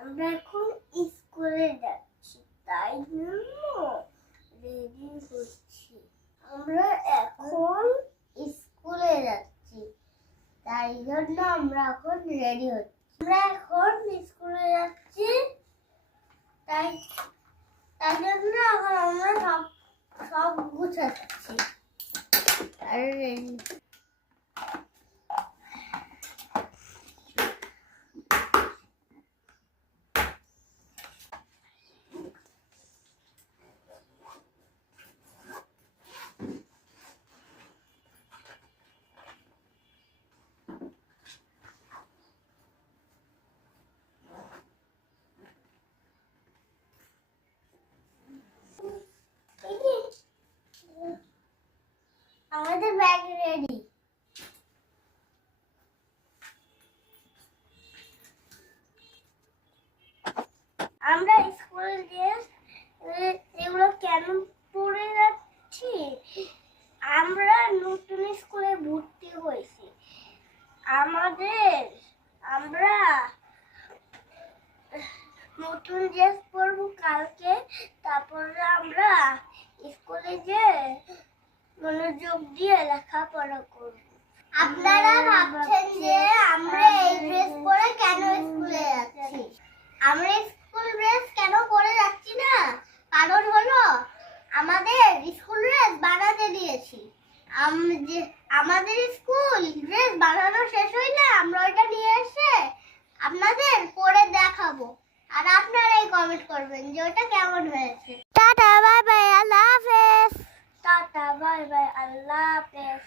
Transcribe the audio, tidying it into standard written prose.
আমরা এখন স্কুলে যাচ্ছি, তাই জন্য রেডি হচ্ছি। আমরা এখন স্কুলে যাচ্ছি, তাই জন্য আমরা এখন রেডি হচ্ছি। আমরা এখন স্কুলে যাচ্ছি, তাই তাই জন্য এখন আমরা সব সব গুছাচ্ছি আর রেডি। আমাদের ব্যাগ রেডি। আমরা স্কুল ড্রেস এগুলো কেন পরে যাচ্ছি? আমরা নতুন স্কুলে ভর্তি হয়েছি, আমরা নতুন ড্রেস পরবো কালকে। তারপরে আমরা স্কুলে যে মনোযোগ দিয়ে লেখাপড়া করব। আপনারা ভাবছেন যে আমরা এই ড্রেস পরে কেন স্কুলে যাচ্ছি? আমরা স্কুল ড্রেস কেন পরে যাচ্ছি না, কারণ হলো আমাদের স্কুল ড্রেস বানাতে দিয়েছি। আমাদের স্কুল ড্রেস বানানো শেষ হইলে আমরা ওইটা নিয়ে এসে আপনাদের পরে দেখাবো, আর আপনারাই কমেন্ট করবেন যে ওটা কেমন হয়েছে। টাটা বাই বাই আল্লাহ হাফেজ। টাটা বাই বাই আল্লাহ হাফেজ।